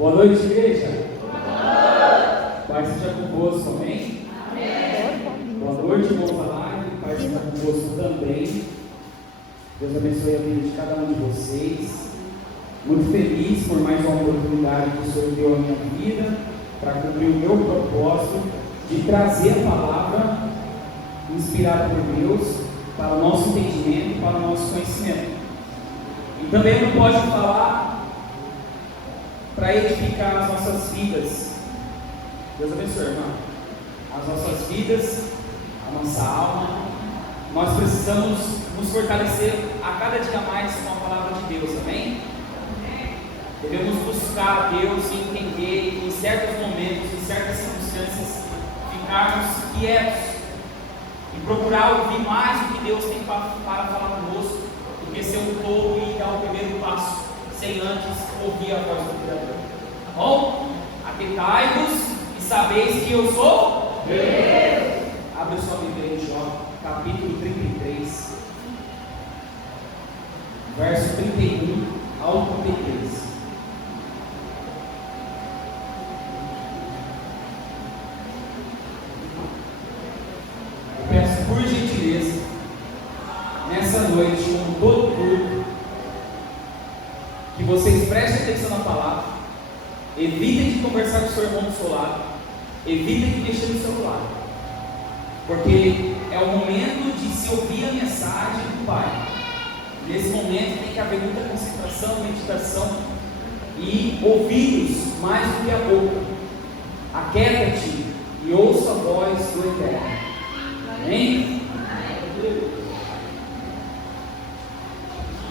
Boa noite, igreja. Pai seja convosco, amém? Boa noite, bom falar. Pai seja convosco também. Deus abençoe a vida de cada um de vocês. Muito feliz por mais uma oportunidade que o Senhor deu à minha vida para cumprir o meu propósito de trazer a palavra inspirada por Deus para o nosso entendimento e para o nosso conhecimento. E também não pode falar para edificar as nossas vidas. Deus abençoe, irmão. As nossas vidas, a nossa alma. Nós precisamos nos fortalecer a cada dia mais com a palavra de Deus, amém? Devemos buscar a Deus e entender que em certos momentos, em certas circunstâncias, ficarmos quietos e procurar ouvir mais o que Deus tem para falar conosco, do que ser um tolo e dar o primeiro passo sem antes ouvir a voz do Criador. Tá bom? Atentai-vos e sabeis que eu sou Deus. Abre sua Bíblia em Jó, capítulo 33, verso 31 ao 33. Eu peço por gentileza, nessa noite, com todo o grupo, que vocês prestem atenção na palavra, evitem de conversar com o seu irmão do seu lado, evitem de mexer no celular, porque é o momento de se ouvir a mensagem do Pai. Nesse momento tem que haver muita concentração, meditação e ouvidos mais do que a boca. Aquieta-te e ouça a voz do Eterno. Amém?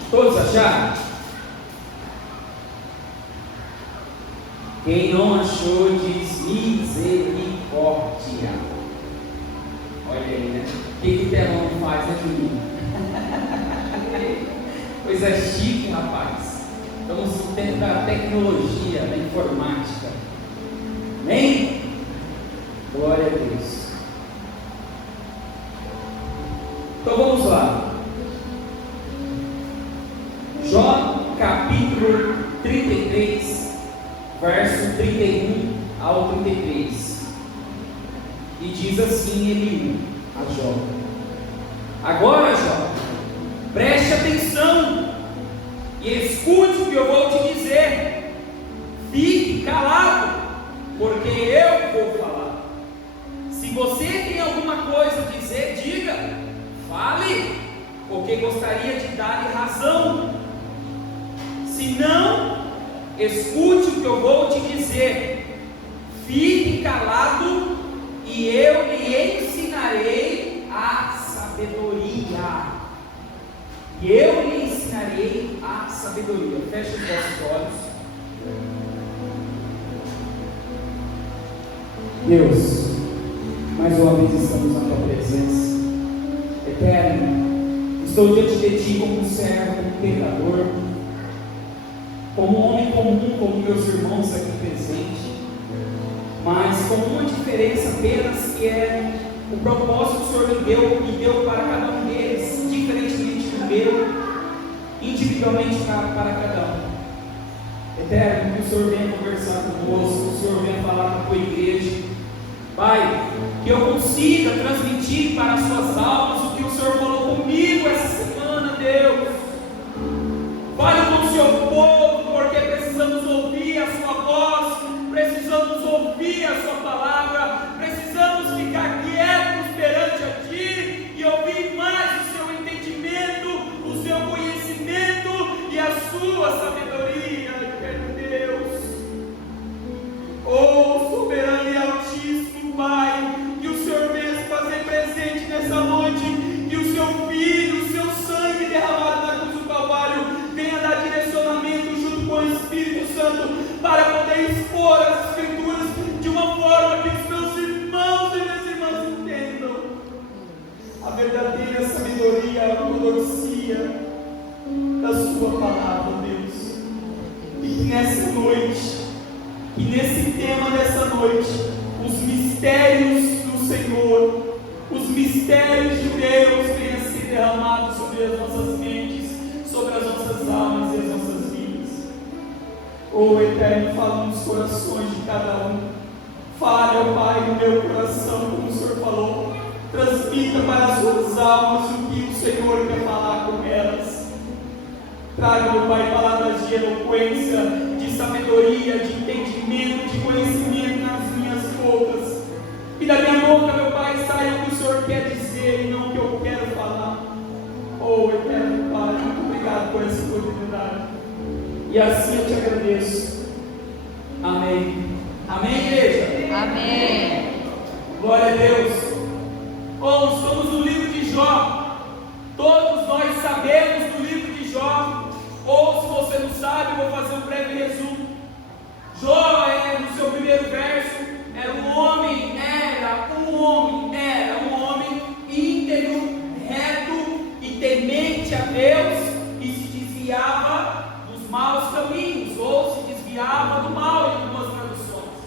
Todos acharam? Quem não achou diz misericórdia. Olha aí, né? O que o telão faz, né, Juninho? Coisa chique, rapaz. Estamos no tempo da tecnologia, da informática. Amém? Glória a Deus. Então vamos lá. Jó, capítulo 33, verso 31 ao 33. E diz assim Eliú a Jó: agora, Jó, preste atenção e escute o que eu vou te dizer. Fique calado, porque eu vou falar. Se você tem alguma coisa a dizer, diga, fale, porque gostaria de dar-lhe razão. Se não, escute o que eu vou te dizer. Fique calado e eu lhe ensinarei a sabedoria. E eu lhe ensinarei a sabedoria. Feche os vossos olhos. Deus, mais uma vez estamos na tua presença. Eterno, estou diante de ti como um servo, como um pecador, como um homem comum, como meus irmãos aqui presentes, mas com uma diferença apenas, que é o propósito que o Senhor me deu para cada um deles, diferentemente do meu, individualmente para cada um. Eterno, que o Senhor venha conversar conosco, que o Senhor venha falar com a tua igreja, Pai, que eu consiga transmitir para as suas almas o que o Senhor falou comigo essa semana, Deus. Fale com o seu povo, porque precisamos ouvir a sua voz, precisamos ouvir a sua palavra, precisamos ficar quietos perante a ti e ouvir mais o seu entendimento, o seu conhecimento e a sua sabedoria, eterno Deus. Oh, soberano e altíssimo Pai, que o Senhor venha se fazer presente nessa noite, que o seu Filho, o seu sangue derramado na cruz do Calvário venha dar direcionamento junto com o Espírito Santo para poder expor as Escrituras de uma forma que os meus irmãos e minhas irmãs entendam a verdadeira sabedoria, a ortodoxia da sua palavra, Deus. E que nessa noite, e nesse tema dessa noite, os mistérios do Senhor, os mistérios de Deus venham ser derramados sobre as nossas mentes, sobre as nossas almas e as nossas vidas. Oh Eterno, fala nos corações de cada um. Fale, ó Pai, no meu coração, como o Senhor falou. Transmita para as suas almas o que o Senhor quer falar com elas. Traga, meu Pai, palavras de eloquência, de sabedoria, de entendimento, de conhecimento nas minhas bocas. E da minha boca, meu Pai, saia o que o Senhor quer dizer e não o que eu quero falar. Oh, Eterno Pai, muito obrigado por essa oportunidade. E assim eu te agradeço. Amém. Amém, igreja? Amém. Glória a Deus. Oh, estamos no livro de Jó. Todos nós sabemos do livro de Jó. Ou se você não sabe, eu vou fazer um breve resumo. Jó, no seu primeiro verso, era um homem íntegro, reto e temente a Deus, e se desviava dos maus caminhos, ou se desviava do mal, em algumas traduções.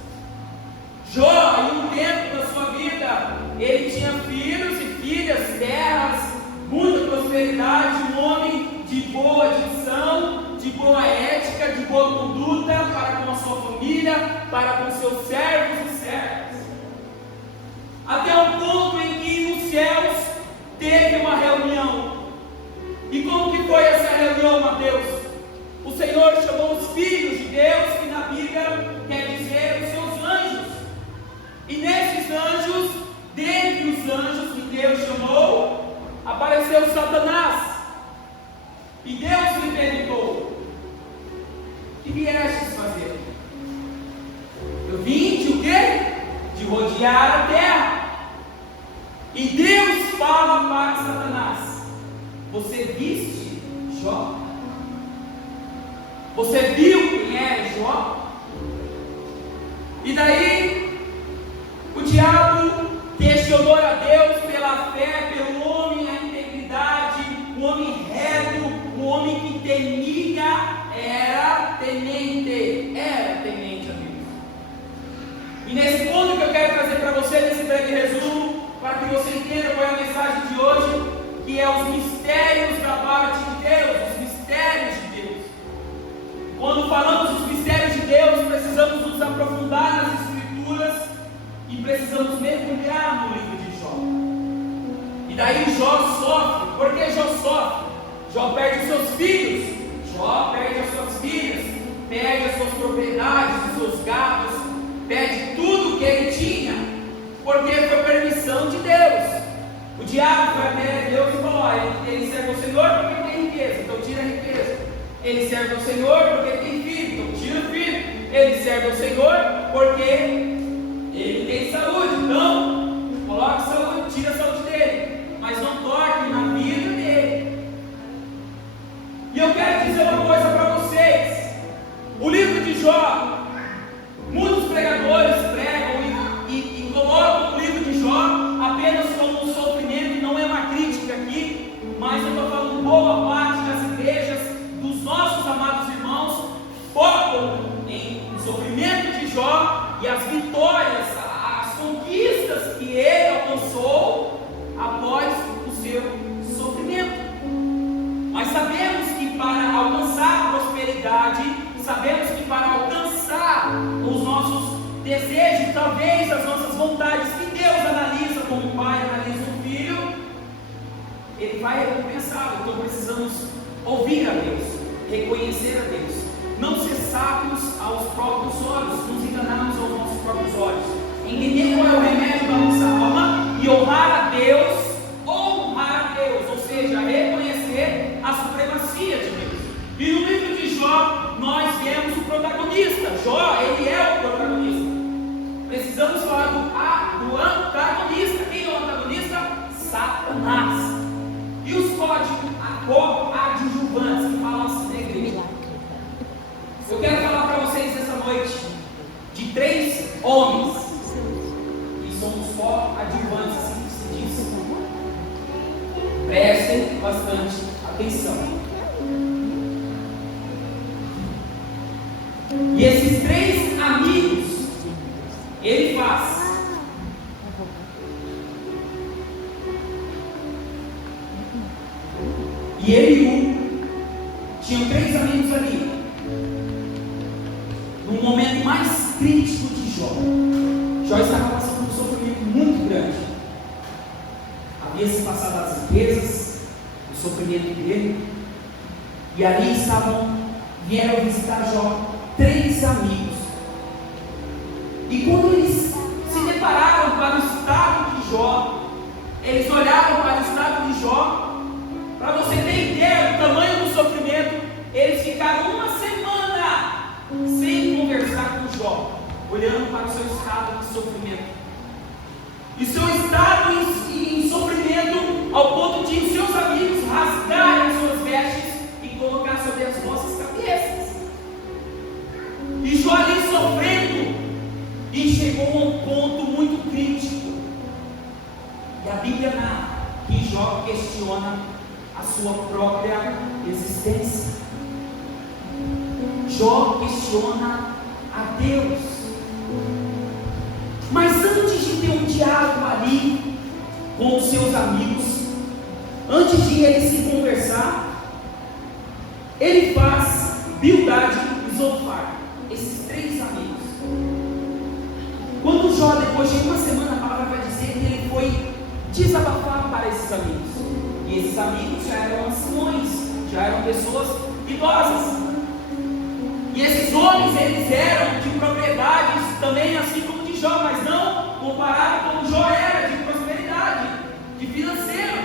Jó, em um tempo da sua vida, ele tinha filhos e filhas, terras, muita prosperidade, um homem de boa dição, de boa ética, de boa conduta para com a sua família, para com seus servos e servas. Até o ponto em que nos céus teve uma reunião. E como que foi essa reunião, Mateus? O Senhor chamou os filhos de Deus, que na Bíblia quer dizer os seus anjos. E nesses anjos, dentre os anjos que Deus chamou, apareceu Satanás. E Deus lhe perguntou: o que viestes fazer? Eu vim de o quê? De rodear a terra. E Deus fala para Satanás: você viste Jó? Você viu quem era Jó? E daí o diabo questionou a Deus pela fé, pelo homem, a integridade, o homem reto, o homem que temia, era temente a Deus. E nesse ponto que eu quero trazer para você, nesse breve resumo, para que você entenda qual é a mensagem de hoje, que é os mistérios da parte de Deus, os mistérios de Deus. Quando falamos dos mistérios de Deus, precisamos nos aprofundar nas Escrituras e precisamos mergulhar no livro de Jó. E daí Jó sofre. Por que Jó sofre? Jó perde os seus filhos, Jó perde as suas filhas, perde as suas propriedades, os seus gados, perde tudo que ele tinha, porque foi permissão de Deus. O diabo foi até Deus e falou: ele serve ao Senhor porque tem riqueza, então tira a riqueza. Ele serve ao Senhor porque tem filho, então tira o filho. Ele serve ao Senhor porque ele tem saúde, então coloque saúde, tira a saúde dele, mas não toque na vida dele. E eu quero dizer uma coisa para vocês: o livro de Jó, muitos pregadores pregam e colocam o livro de Jó apenas como um sofrimento, e não é uma crítica aqui, mas eu estou falando boa parte das igrejas, dos nossos amados irmãos, focam no sofrimento de Jó e as vitórias, as conquistas que ele alcançou após o seu sofrimento. Mas sabemos que para alcançar a prosperidade, sabemos que para alcançar os nossos desejos, talvez as nossas vontades, que Deus analisa como o pai analisa o filho, Ele vai recompensá-lo. Então precisamos ouvir a Deus, reconhecer a Deus, não ser sábios aos próprios olhos, nos enganarmos aos nossos próprios olhos, entender qual é o remédio da nossa alma e honrar a Deus, ou seja, reconhecer a supremacia de Deus. E no livro de Jó, nós vemos o protagonista. Jó, ele é o protagonista. Precisamos falar do antagonista. Quem é o antagonista? Satanás. E os coadjuvantes que falam assim na igreja. Eu quero falar para vocês essa noite de 3 homens que somos coadjuvantes, assim que se diz. Prestem bastante atenção. E esses 3 amigos, ele faz. E ele e tinham 3 amigos ali. no momento mais crítico de Jó. Jó estava passando por um sofrimento muito grande. Havia se passado as riquezas, o sofrimento dele, e ali vieram visitar Jó 3 amigos. E quando eles se depararam para o estado de Jó, eles olharam para o estado de Jó, para você ter ideia do tamanho do sofrimento, eles ficaram uma semana sem conversar com Jó, olhando para o seu estado de sofrimento. E seu estado em sofrimento, ao ponto de seus amigos rasgarem suas vestes e colocar sobre as vossas cabeças. E Jó ali sofrendo, e chegou a um ponto muito crítico. E a Bíblia narra que Jó questiona a sua própria existência. Jó questiona a Deus. Mas antes de ter um diálogo ali com os seus amigos, antes de ele se conversar, ele faz Bildade e Zofar, esses 3 amigos. Quando Jó, depois de uma semana, a palavra vai dizer que ele foi desabafar para esses amigos. E esses amigos já eram anciões, já eram pessoas idosas. E esses homens, eles eram de propriedades também, assim como de Jó, mas não comparado como Jó era, de prosperidade, de financeiro.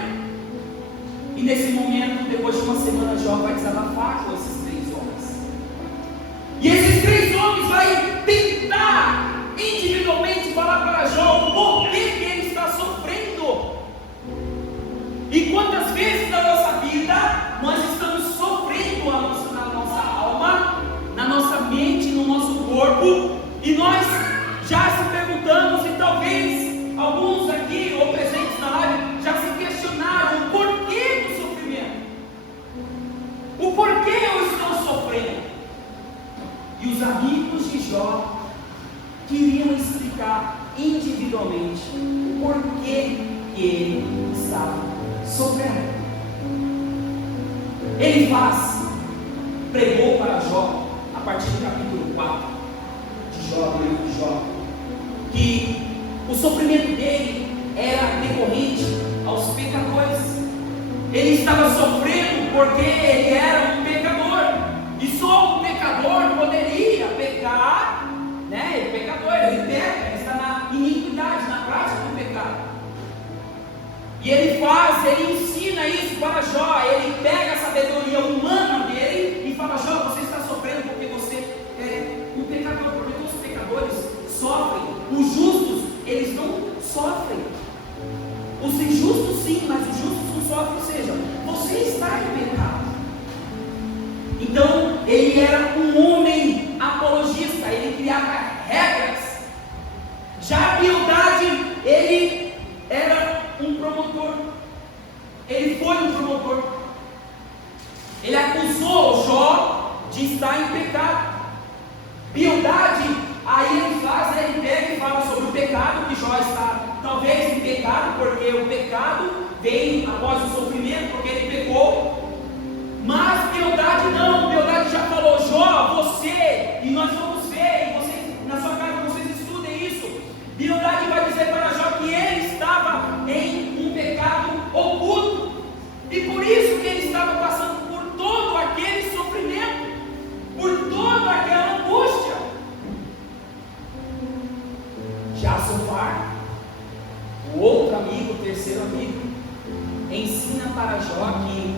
E nesse momento, depois de uma semana, Jó vai desabafar com esses 3 homens. E esses 3 homens vão tentar individualmente falar para Jó o porquê que ele está sofrendo. E quantas vezes na nossa vida nós estamos sofrendo na nossa alma, na nossa mente, no nosso corpo, e nós já se perguntamos, e talvez alguns aqui ou presentes na live já se questionaram o porquê do sofrimento, o porquê eu estou sofrendo. E os amigos de Jó queriam explicar individualmente o porquê que ele estava sofrendo. Ele pregou para Jó, a partir do capítulo 4 de Jó, do livro de Jó, que o sofrimento dele era decorrente aos pecadores. Ele estava sofrendo porque ele era um pecador, e só um pecador poderia pecar, né? Ele é pecador, ele peca, ele está na iniquidade, na prática do pecado. E ele ensina isso para Jó. Ele pega a sabedoria humana dele e fala: Jó, você está sofrendo porque você é um pecador, porque todos os pecadores sofrem. Os justos, eles não sofrem. Os injustos sim, mas os justos não sofrem. Ou seja, você está em pecado. Então, ele era um homem apologista, ele criava regras. Já a Bildade, ele era um promotor. Ele foi um promotor. Ele acusou Jó de estar em pecado. Bildade, aí ele pega e fala sobre o pecado, que Jó está talvez em pecado, porque o pecado veio após o sofrimento, porque ele pecou. Mas Bildade não, Bildade já falou: Jó, você, e nós vamos ver, e você, na sua casa vocês estudem isso. Bildade vai dizer para Jó que ele estava em um pecado oculto, e por isso que ele estava passando por todo aquele sofrimento, por toda aquela angústia. Já Zofar, o outro amigo, o terceiro amigo, ensina para Jó que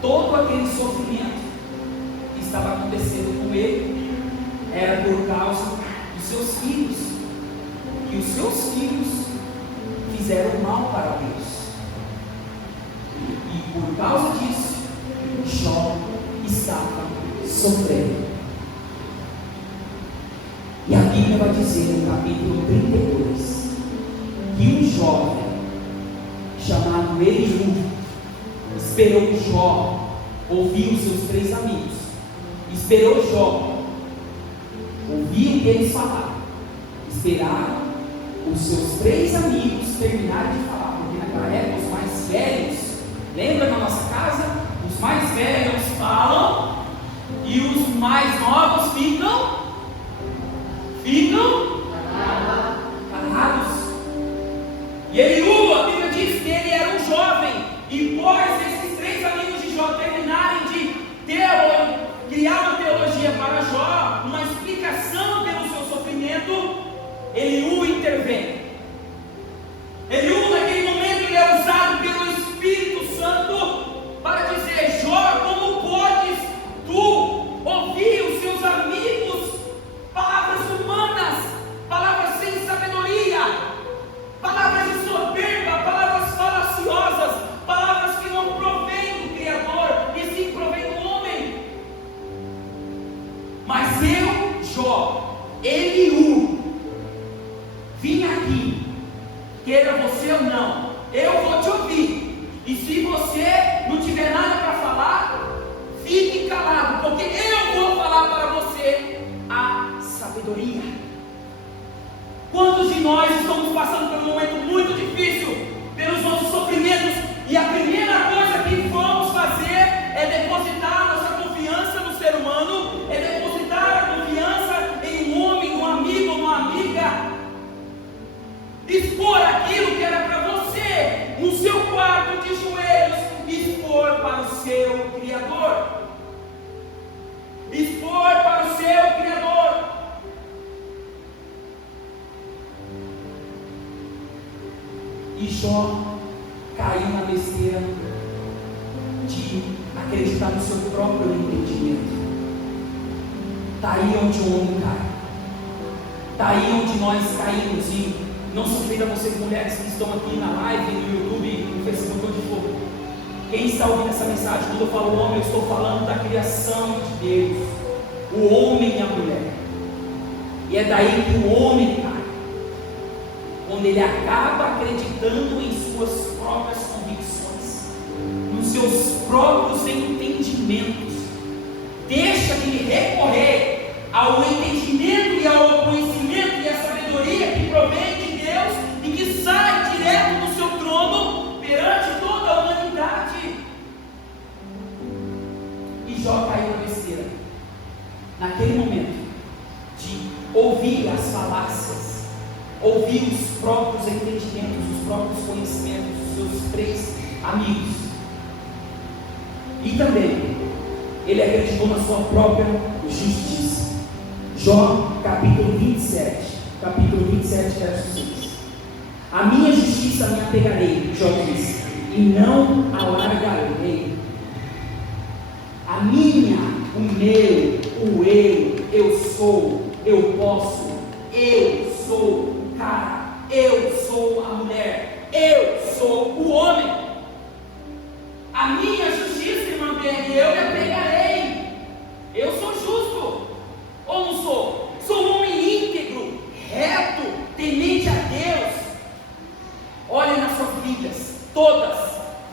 todo aquele sofrimento que estava acontecendo com ele era por causa dos seus filhos, que os seus filhos fizeram mal para Deus, e por causa disso Jó estava sofrendo. E a Bíblia vai dizer no capítulo 32 que um jovem chamado Eliú esperou Jó ouvir os seus 3 amigos, esperou Jó ouvir o que eles falaram, esperaram os seus 3 amigos terminarem de falar, porque naquela época os mais velhos, lembra na nossa casa? Os mais velhos falam e os mais novos ficam ficam calados. E Eliú, a Bíblia diz que ele era um jovem, e após esses 3 amigos de Jó terminarem de criar uma teologia para Jó, uma explicação pelo seu sofrimento, Eliú intervém. Eliú, naquele momento, ele é usado pelo Espírito Santo para dizer: Jó, como podes tu ouvir os seus amigos palavras humanas, palavras sem sabedoria, palavras de soberba, palavras falaciosas, palavras que não provêm do Criador, e sim provém do homem. Mas eu, Jó, Eliú, vim aqui, queira você ou não, eu vou te ouvir. E se você não tiver nada para falar, fique calado, porque eu vou falar para você a sabedoria. Quantos de nós estamos passando por um momento muito difícil, pelos nossos sofrimentos, e a primeira coisa que vamos fazer é depositar a nossa confiança no ser humano, é depositar a confiança em um homem, um amigo, uma amiga, expor aquilo que era para você, no seu quarto de joelhos, expor para o seu Criador, expor para o seu Criador. E Jó caiu na besteira de acreditar no seu próprio entendimento. Está aí onde o homem cai, está aí onde nós caímos. E não se ofenda vocês, mulheres que estão aqui na live, no YouTube, no Facebook, onde for. Quem está ouvindo essa mensagem, quando eu falo homem, eu estou falando da criação de Deus, o homem e a mulher. E é daí que o homem cai, quando ele acaba acreditando em suas próprias convicções, nos seus próprios entendimentos, deixa de recorrer ao entendimento e ao conhecimento e à sabedoria que provém de Deus e que sai direto do seu trono perante toda a humanidade. E Jó caiu na besteira, naquele momento, de ouvir as falácias, ouvir os próprios entendimentos, os próprios conhecimentos dos seus 3 amigos. E também ele acreditou na sua própria justiça. Jó capítulo 27, verso 6. A minha justiça me apegarei, Jó disse, e não alargarei. A minha, o meu, o eu sou, eu posso, eu sou o cara, eu sou a mulher, eu sou o homem. A minha justiça, irmã Beni, eu me apegarei. Eu sou justo, ou não sou? Sou um homem íntegro, reto, temente a Deus. Olhem nas suas Bíblias, todas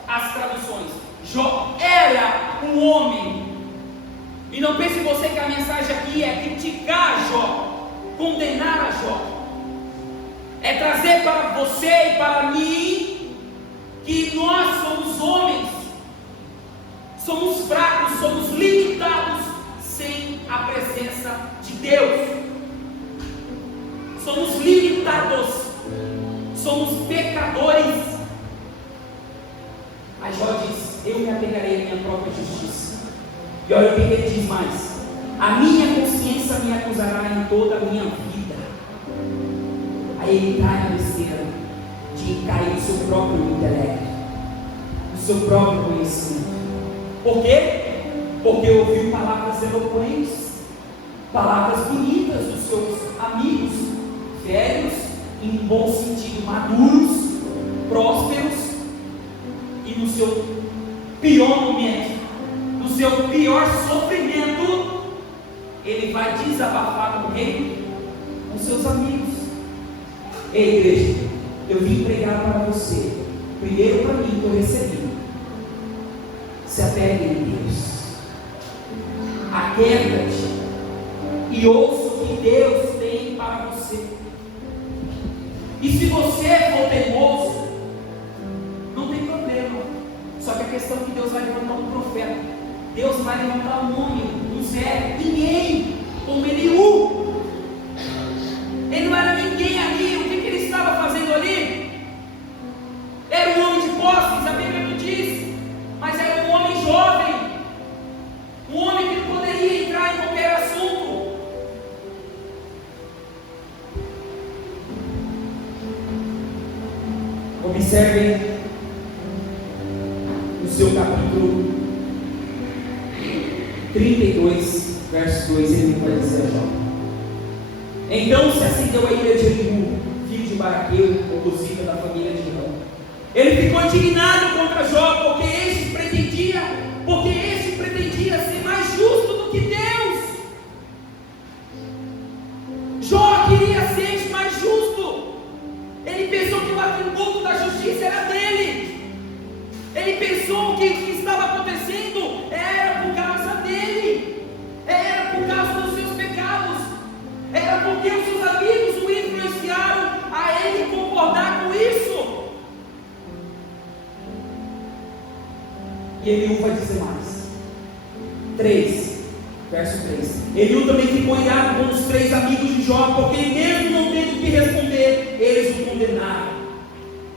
as traduções. Jó era um homem. E não pense você que a mensagem aqui é criticar Jó, condenar a Jó. É trazer para você e para mim que nós somos homens, somos fracos, somos limitados sem a presença de Deus. Somos limitados, somos pecadores. Mas Jó diz: eu me apegarei à minha própria justiça. E olha o que ele diz mais: a minha consciência me acusará em toda a minha vida. Aí ele cai na besteira de cair no seu próprio intelecto, no seu próprio conhecimento. Por quê? Porque ouviu palavras eloquentes, palavras bonitas dos seus amigos, velhos, em bom sentido, maduros, prósperos, e no seu pior momento, no seu pior sofrimento, ele vai desabafar com quem? Com seus amigos. Ei, igreja, eu vim pregar para você, primeiro para mim que eu recebi. Se apegue em Deus, aquieta-te e ouça o que Deus tem para você. E se você for teimoso, não tem problema. Só que a questão é que Deus vai levantar um profeta, Deus vai levantar um homem, um Zé, ninguém como Eliú. Observem no seu capítulo 32, verso 2, ele vai dizer a Jó: então se acendeu a ira de Eliú, filho de Baraqueu, compositor da família de Rão. Ele ficou indignado contra Jó, porque este pretendia ser mais justo do que Deus. Jó queria ser mais justo. Ele pensou que o atributo da justiça era dele. Ele pensou que o que estava acontecendo era por causa dele, era por causa dos seus pecados, era porque os seus amigos o influenciaram a ele concordar com isso. E Eliú vai dizer mais. 3, verso 3. Eliú também ficou irado com os 3 amigos de Jó, porque mesmo não tendo o que responder, eles o condenaram.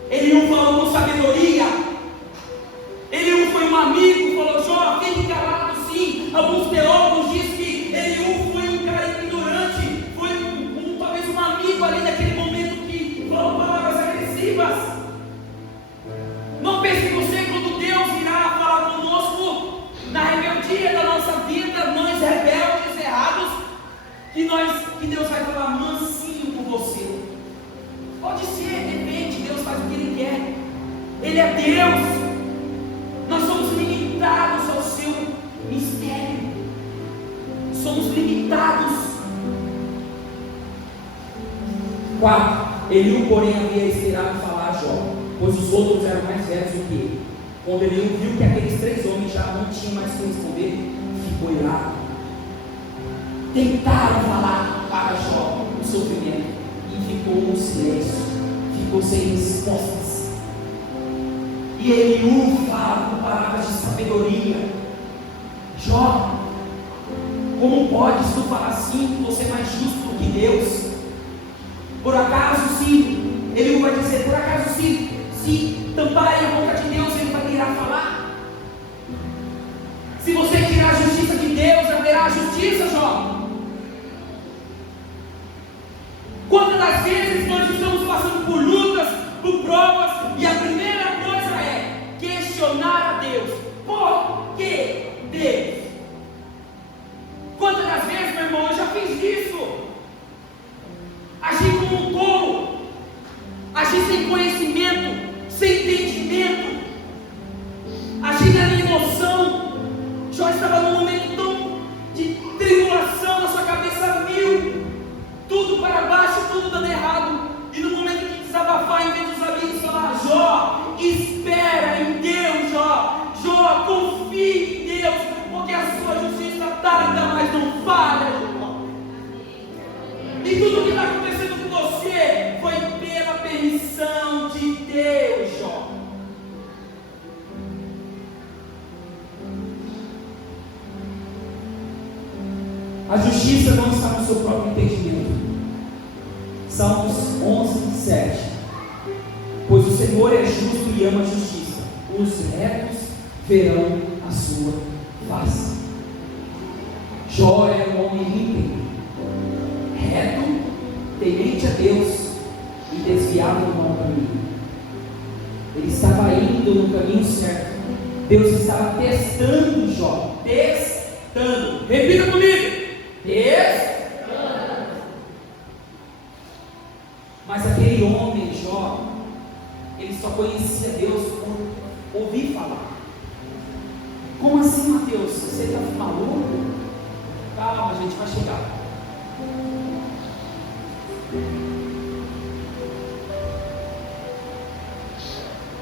Eliú falou com sabedoria. Eliú foi um amigo, falou: Jó, fique calado sim. Alguns teólogos dizem que Eliú foi um cara ignorante, foi talvez um amigo ali naquele momento que falou palavras agressivas. Não pense você, quando Deus virá falar conosco na rebeldia da nossa vida, nós rebeldes, errados, que Deus vai falar mansinho com você. Pode ser, depende, Deus faz o que Ele quer. Ele é Deus. Nós somos limitados ao seu mistério. Somos limitados. 4. Eliú, porém, havia esperado falar a Jó, pois os outros eram mais velhos do que ele. Quando Eliú viu que aqueles 3 homens já não tinham mais o que responder, ficou irado. Tentaram falar para Jó o sofrimento, e ficou no silêncio, ficou sem respostas. E Eliú fala com palavras de sabedoria: Jó, como podes tu falar assim, que você é mais justo do que Deus? Por acaso, sim, Eliú vai dizer, por acaso, sim, se tamparem a boca de Deus, ele vai irá falar? Se você tirar a justiça de Deus, haverá a justiça, Jó. Quantas das vezes nós estamos passando por lutas, por provas, e a primeira coisa é questionar a Deus: por que Deus? Quantas das vezes, meu irmão, eu já fiz isso? Agir como um tolo, agir sem conhecimento, sem entendimento, agir na emoção. Jó estava num momento tão de tribulação, na sua cabeça mil, tudo para baixo, tudo dando errado, e no momento de desabafar, em vez dos amigos falar: Jó, espera em Deus, Jó, Jó, confie em Deus, porque a sua justiça tarda, mas não falha, Jó. E tudo que está acontecendo com você foi pela permissão de Deus, Jó. A justiça não está no seu próprio entendimento. Salmos 11, 7. Pois o Senhor é justo e ama a justiça, os retos verão a sua face. Jó era um homem íntegro, reto, temente a Deus e desviado do mau caminho. Ele estava indo no caminho certo. Deus estava testando Jó. Testando. Repita comigo. Testando. Mas aquele homem, Jó, ele só conhecia Deus por ouvir falar. Como assim, Mateus? Você está maluco? Calma, a gente vai chegar.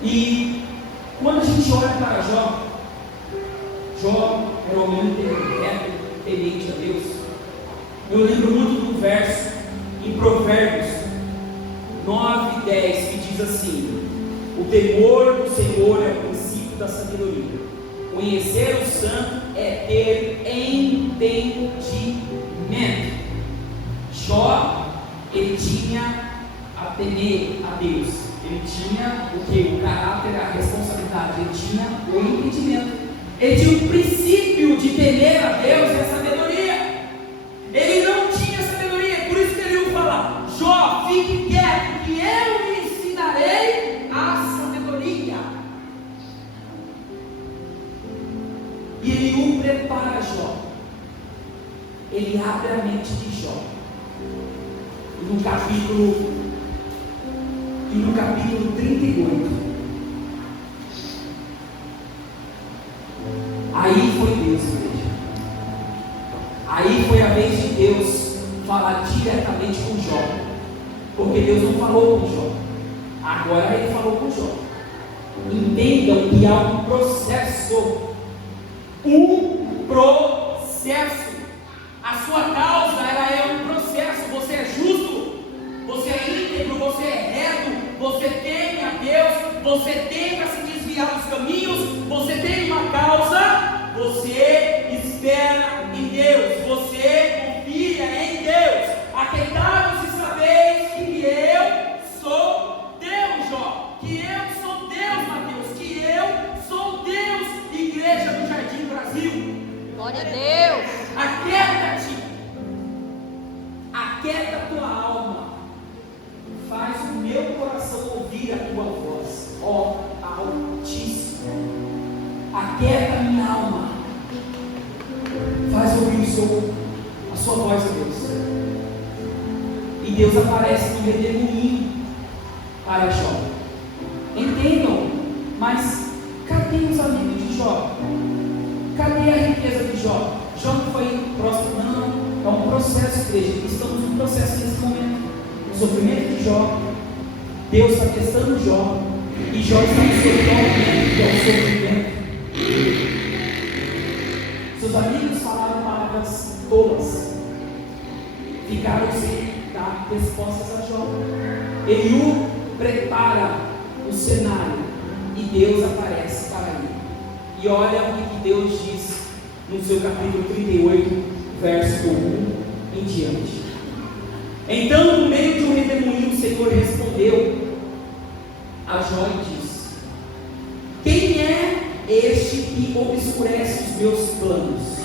E quando a gente olha para Jó, Jó era um homem reto, temente a Deus. Eu lembro muito do verso em Provérbios 9, 10, que diz assim: o temor do Senhor é o princípio da sabedoria. Conhecer o santo é ter entendimento. Jó, ele tinha a temer a Deus. Ele tinha o que? O caráter, a responsabilidade. Ele tinha o entendimento. Ele tinha o princípio de temer a Deus e a sabedoria. Ele não tinha sabedoria. Por isso que ele fala: Jó, fique quieto, que eu lhe ensinarei a sabedoria. E Eliú prepara Jó. Ele abre a mente de Jó. E no capítulo 38, aí foi Deus, igreja. Aí foi a vez de Deus falar diretamente com Jó. Porque Deus não falou com Jó. Agora ele falou com Jó. Entendam que há um processo. A sua causa, ela é um processo. Você é justo, você é íntegro, você é reto, você teme a Deus, você tenta se desviar dos caminhos, você tem uma causa, você espera em Deus, você confia em Deus. Aquietai-vos e sabeis que eu sou Deus, Jó, que eu sou Deus, Mateus, que eu sou Deus, Igreja do Jardim Brasil. Glória a Deus. Aquieta-te, aquieta a tua alma, faz o meu coração ouvir a tua voz, ó Altíssimo. Aquieta a minha alma, faz ouvir a sua voz, a Deus. E Deus aparece no redemoinho para Jó. Entendam, mas cadê os amigos de Jó? Cadê a riqueza de Jó? Jó não foi próximo, não. É um processo, igreja. Estamos num processo nesse momento. O sofrimento de Jó, Deus está testando Jó, e Jó está no seu tormento, que é o sofrimento. Seus amigos falaram palavras tolas, ficaram sem dar respostas a Jó. Eliú prepara o cenário e Deus aparece para ele. E olha o que Deus diz no seu capítulo 38, verso 1 em diante. Então, no meio de um redemoinho, o Senhor respondeu a Jó e disse: quem é este que obscurece os meus planos?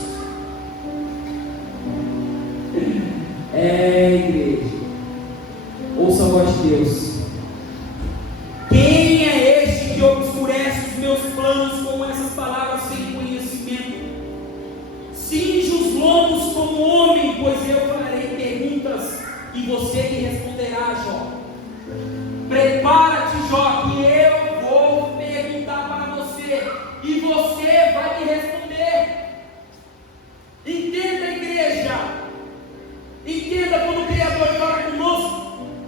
Igreja, ouça a voz de Deus. Quem é este que obscurece os meus planos com essas palavras sem conhecimento? Cinge os lombos como homem, pois eu farei perguntas e você me responderá, Jó. Prepara-te, Jó, que eu vou perguntar para você e você vai me responder. Entenda, igreja. Entenda quando o Criador fala conosco.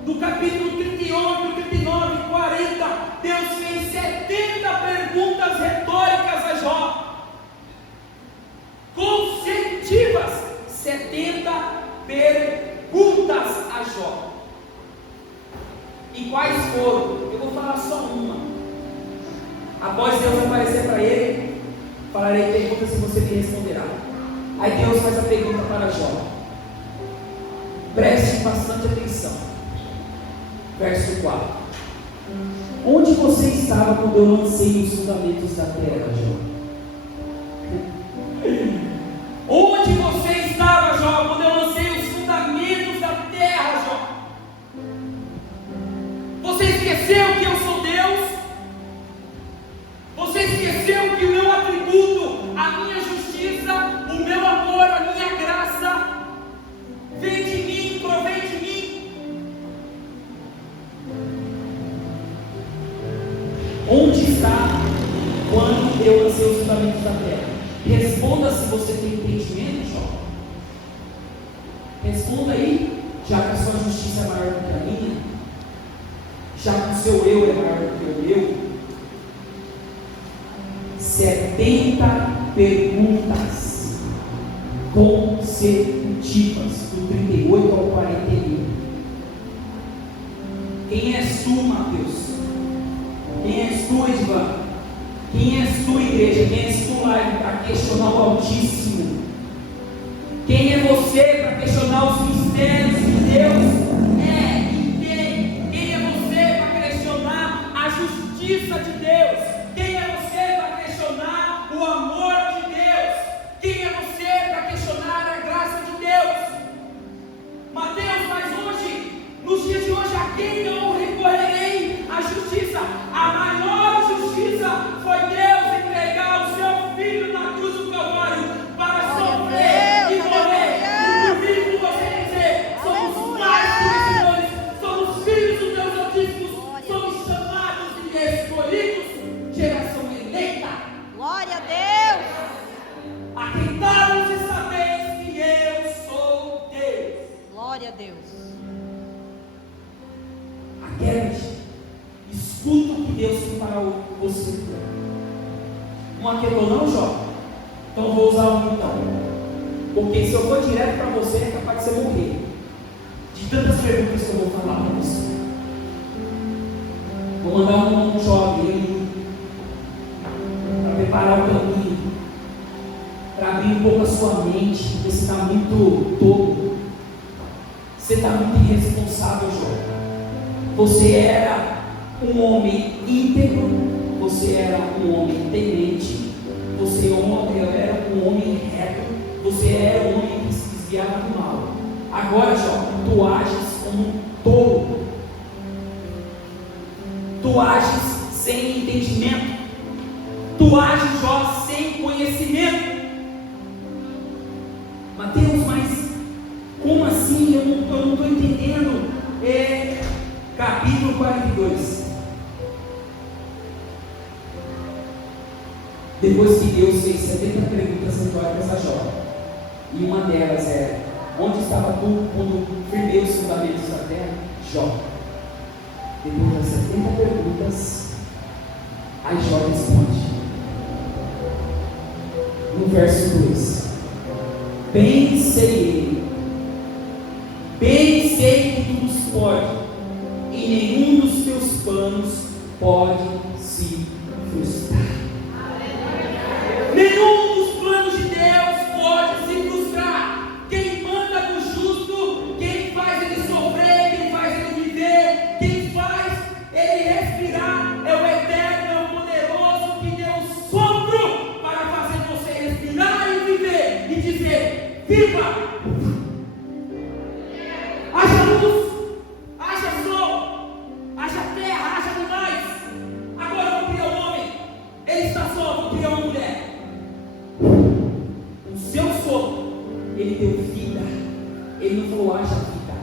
Do capítulo 38, 39, 40, Deus fez 70 perguntas retóricas a Jó, consecutivas. 70 perguntas a Jó. E quais foram? Eu vou falar só uma. Após Deus aparecer para ele, farei perguntas e você me responderá. Aí Deus faz a pergunta para Jó. Preste bastante atenção. Verso 4. Onde você estava quando eu lancei os fundamentos da terra, Jó? Onde você estava, Jó, quando eu lancei os fundamentos da terra, Jó? Você esqueceu que eu sou Deus? Você esqueceu que o meu atributo, a minha justiça, o meu amor, a minha graça vem de mim, provém de mim? Onde está quando eu lancei os fundamentos da terra? Responda se você tem entendimento, Jó. Responda aí, já que a sua justiça é maior do que a minha, já que o seu eu é maior do que o meu. 70 perguntas consecutivas, do 38 ao 41. Quem és tu, Mateus? Quem és tu, Edvan? Quem és tu, igreja? Quem és tu, live, para questionar o Altíssimo? Quem é você para questionar os mistérios de Deus? Quem é você para questionar a justiça de Deus? Quem é você para questionar o amor de Deus? Quem é você para questionar a graça de Deus? Mateus, mas hoje, nos dias de hoje, a quem eu recorrerei à justiça? A maior justiça foi Deus entregar o seu Filho na cruz do Calvário. você quer. Não aquietou não, Jó? Então vou usar um então. Porque se eu for direto para você, é capaz de você morrer. De tantas perguntas que eu vou falar para você. Vou mandar um jovem aí para preparar o caminho, para abrir um pouco a sua mente, porque você está muito tolo. Você está muito irresponsável, Jó. Você era um homem íntegro, você era um homem temente, você era um homem reto, você era um homem que se desviava do mal. Agora, Jó, tu ages como um tolo, tu ages sem entendimento, tu ages, Jó, sem conhecimento. Mateus, mas como assim? Eu não estou entendendo. Capítulo 42. Depois que Deus fez 70 perguntas retóicas a Jó, e uma delas é: onde estava tu quando firmei os fundamentos da terra? Jó. Depois das 70 perguntas, aí Jó responde no verso 2: bem sei que tu nos pode, e nenhum dos teus planos pode se frustrar. Nenhum dos planos de Deus pode se frustrar. Quem manda no justo, quem faz ele sofrer, quem faz ele viver, quem faz ele respirar, é o eterno, é o poderoso, que deu um sopro para fazer você respirar e viver, e dizer: viva! Haja luz, haja sol, haja terra, haja animais. Agora eu vou criar um homem, ele está só, vou criar uma mulher. O seu sopro, ele deu vida. Ele não falou: haja vida.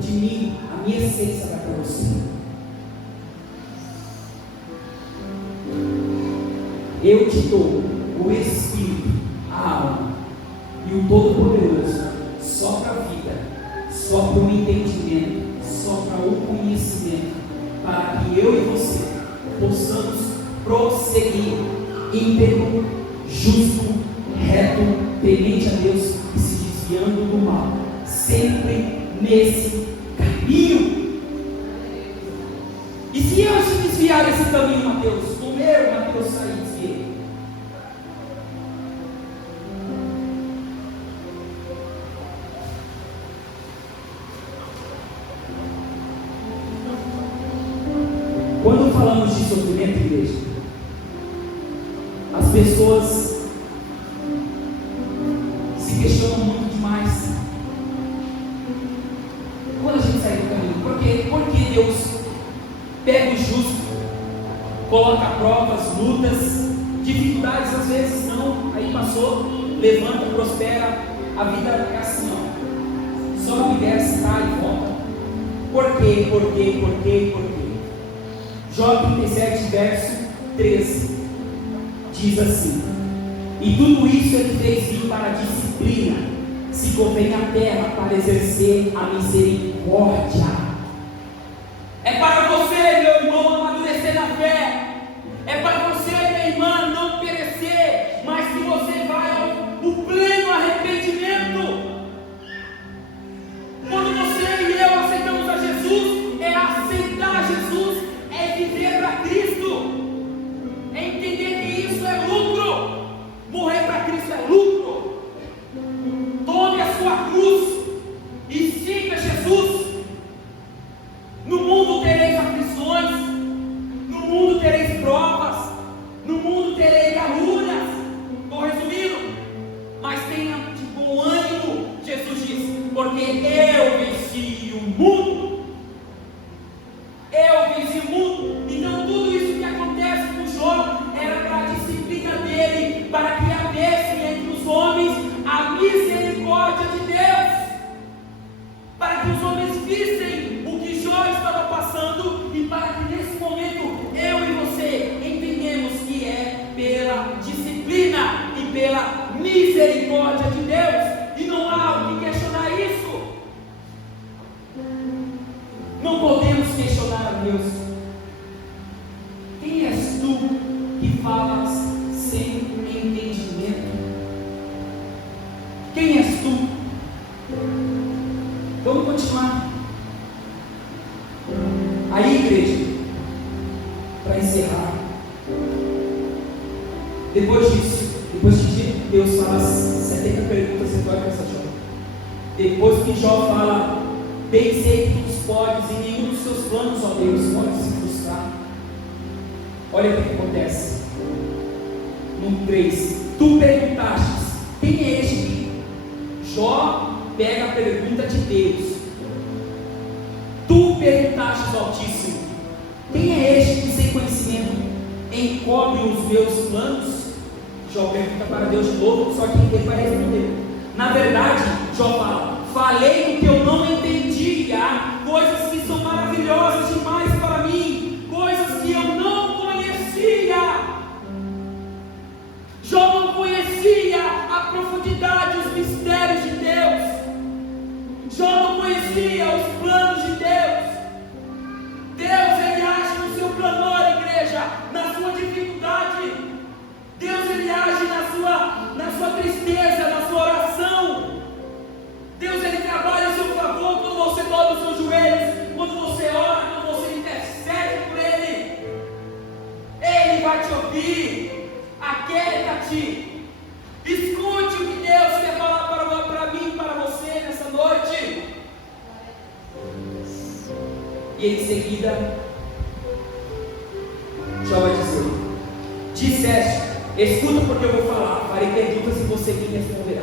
De mim, a minha essência vai para você. Eu te dou o Espírito, a alma e o Todo-Poderoso, só para a vida, só para o entendimento, só para o conhecimento, para que eu e você possamos prosseguir íntegro, justo, reto, temente a Deus e se desviando do mal, sempre nesse caminho. E se eu se desviar desse caminho, Mateus, como eu, Mateus, saí e desviei? Quando falamos de sofrimento, igreja, as pessoas se questionam muito demais. Quando a gente sai do caminho, por que Deus pega o justo, coloca provas, lutas, dificuldades? Às vezes não, aí passou, levanta, prospera, a vida é assim, ó, sobe, desce, cai e volta. Por quê? Por quê? Jó 37, verso 13, diz assim: e tudo isso ele fez vir para a disciplina, se convém a terra para exercer a misericórdia. É para você, meu irmão, amadurecer na fé. É para você, minha irmã, não perecer, mas que você vai ao pleno arrependimento. Quando você e eu aceitamos a Jesus, é aceitar Jesus, é viver para Cristo, é entender que isso é lucro. Morrer para Cristo é lucro. Tome a sua cruz e siga Jesus. No mundo tereis aflições, no mundo tereis provas, no mundo tereis calúnias. Estou resumindo, mas tenha de bom ânimo, Jesus diz, porque eu venci o mundo. Eu venci o mundo. Então tudo isso que acontece com Jó era para a disciplina dele, para que havesse entre os homens a misericórdia de Deus, para que os homens vissem o que Jó estava passando, e para que nesse momento eu e você entendemos que é pela disciplina e pela misericórdia de Deus, e não há o que questionar isso. Não podemos questionar a Deus. Quem és depois que Deus fala 70 perguntas retóricas a Jó, depois que Jó fala, bem sei que tu podes, e nenhum dos seus planos, ó Deus, pode se frustrar. Olha o que acontece. No 3, tu perguntaste, quem é este? Jó pega a pergunta de Deus. Tu perguntaste ao Altíssimo, quem é este que sem conhecimento encobre os meus planos? Jó pergunta para Deus de novo, só que ele vai responder. Na verdade, Jó fala, falei o que eu não entendia, coisas que são maravilhosas demais para mim, coisas que eu não conhecia. Jó não conhecia a profundidade, os mistérios de Deus. Jó não conhecia os planos de Deus. Deus, Ele age no seu clamor, igreja, na sua dificuldade. Deus, Ele age na sua tristeza, na sua oração. Deus, Ele trabalha a seu favor quando você dobra os seus joelhos, quando você ora, quando você intercede por Ele. Ele vai te ouvir, aquieta-te. Escute o que Deus quer falar para mim e para você nessa noite. E em seguida, Jó vai dizer, disseste, escuta porque eu vou falar, farei perguntas e você me responderá.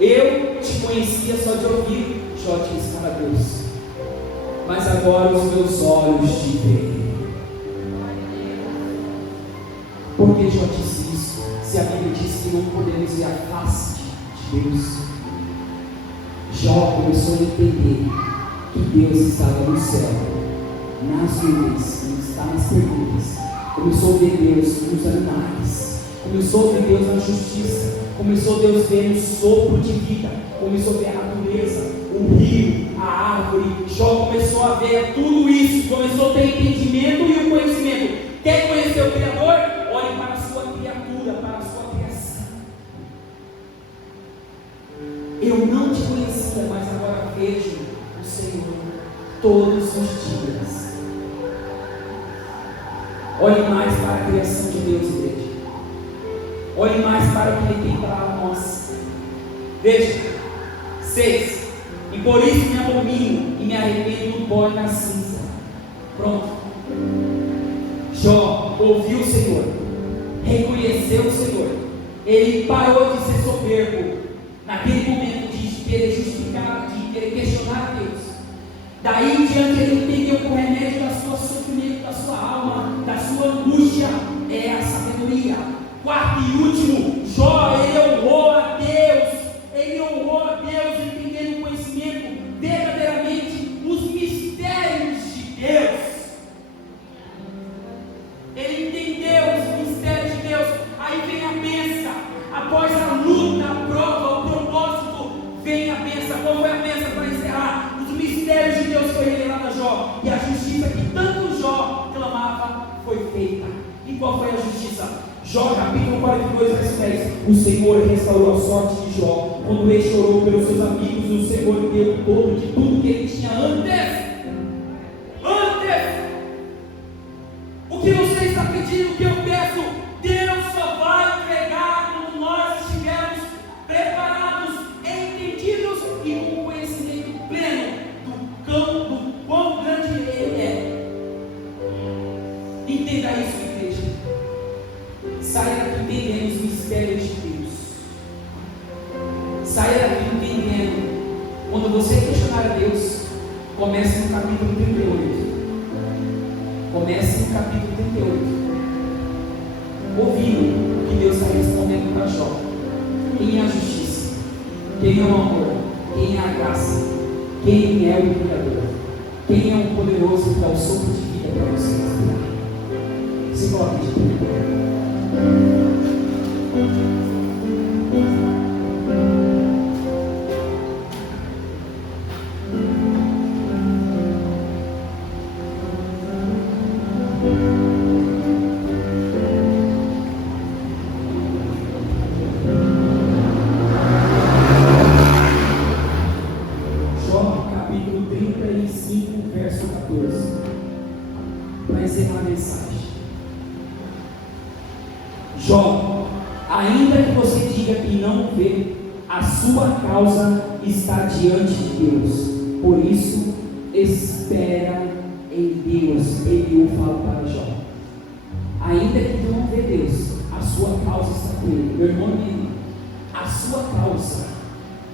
Eu te conhecia só de ouvir, Jó disse para Deus, mas agora os meus olhos te veem. Por que Jó disse isso? Se a Bíblia diz que não podemos ver a face de Deus. Jó começou a entender que Deus estava no céu, nas nuvens, não está nas perguntas. Começou a ver Deus nos animais, começou a ver Deus na justiça, começou a Deus ver no sopro de vida, começou a ver a natureza, o rio, a árvore. Jó começou a ver tudo isso, começou a ter entendimento e o conhecimento. Quer conhecer o Criador? Olhe para a sua criatura, para a sua criação. Eu não te conhecia, mas agora vejo o Senhor todos os dias. Olhe mais para a criação de Deus, igreja. Olhe mais para o que Ele tem para nós. Veja, 6. E por isso me abomino e me arrependo no pó e na cinza. Pronto. Jó ouviu o Senhor, reconheceu o Senhor. Ele parou de ser soberbo naquele momento de querer justificar, de querer questionar a Deus. Daí em diante ele entendeu que o remédio da sua sofrimento, da sua alma, da sua angústia é a sabedoria. Quarto e último, Jó, ele honrou a Deus. Ele honrou a Deus, entendendo o conhecimento, verdadeiramente os mistérios de Deus. Ele entendeu os mistérios de Deus. Aí vem a bênção. Após a luta, a prova, o propósito, vem a bênção. Qual foi a bênção para encerrar? Os mistérios de Deus foi revelado a Jó. E a justiça que tanto Jó clamava foi feita. E qual foi a justiça? Jó, capítulo 42, verso 10. O Senhor restaurou a sorte de Jó. Quando ele chorou pelos seus amigos, o Senhor deu o dobro de tudo que ele tinha antes. O que você está pedindo, o que eu peço, Deus só vai entregar quando nós estivermos preparados, entendidos e com conhecimento pleno do quão grande Ele é. Entenda isso, igreja. Saia daqui entendendo os mistérios de Deus. Saia daqui entendendo. Quando você questionar a Deus, comece no capítulo 38. Comece no capítulo 38. Ouvindo o que Deus está respondendo para Jó. Quem é a justiça? Quem é o amor? Quem é a graça? Quem é o Criador? Quem é o poderoso que dá o sopro de vida para você respirar? Se coloque de pé. Jó, capítulo 35, verso 14. Para encerrar a mensagem. Ainda que você diga que não vê, a sua causa está diante de Deus. Por isso, espera em Deus. Ele o fala para Jó. Ainda que tu não vê Deus, a sua causa está com Ele. Meu irmão, a sua causa,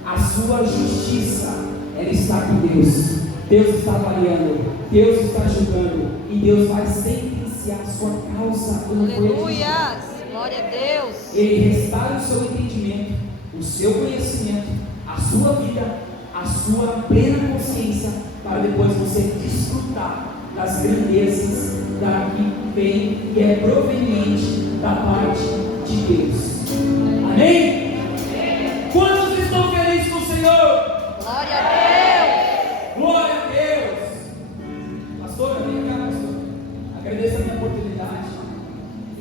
a sua justiça, ela está com Deus. Deus está avaliando, Deus está julgando, e Deus vai sentenciar a sua causa. Aleluia! Glória a Deus. Ele restaura o seu entendimento, o seu conhecimento, a sua vida, a sua plena consciência, para depois você desfrutar das grandezas da que vem e é proveniente da parte de Deus. Amém? Quantos estão felizes com o Senhor? Glória a Deus. Glória a Deus. Pastora, vem cá, pastor. Agradeço a minha oportunidade.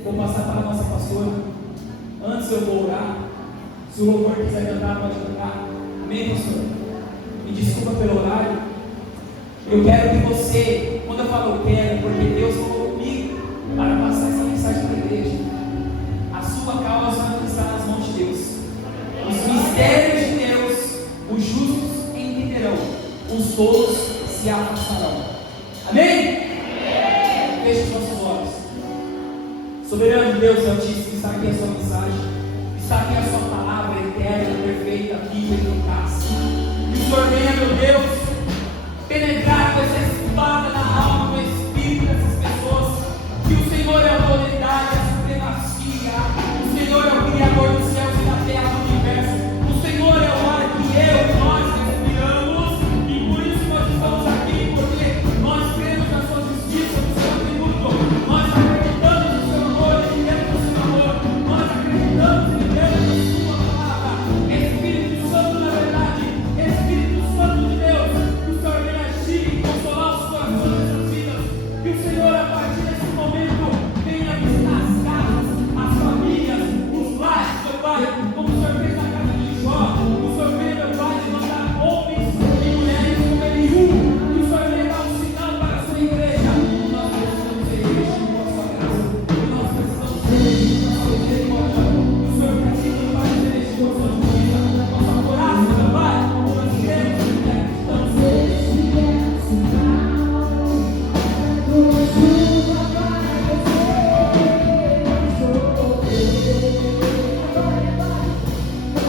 Vou passar para a nossa pastora. Antes eu vou orar. Se o louvor quiser cantar, pode cantar. Amém, pastor? Me desculpa pelo horário. Eu quero que você, quando eu falo eu quero, porque Deus falou comigo para passar essa mensagem para a igreja. A sua causa está nas mãos de Deus. Os mistérios de Deus, os justos entenderão, os tolos se afastarão. Amém? Feche os nossos olhos. Soberano Deus Altíssimo, está aqui a sua mensagem.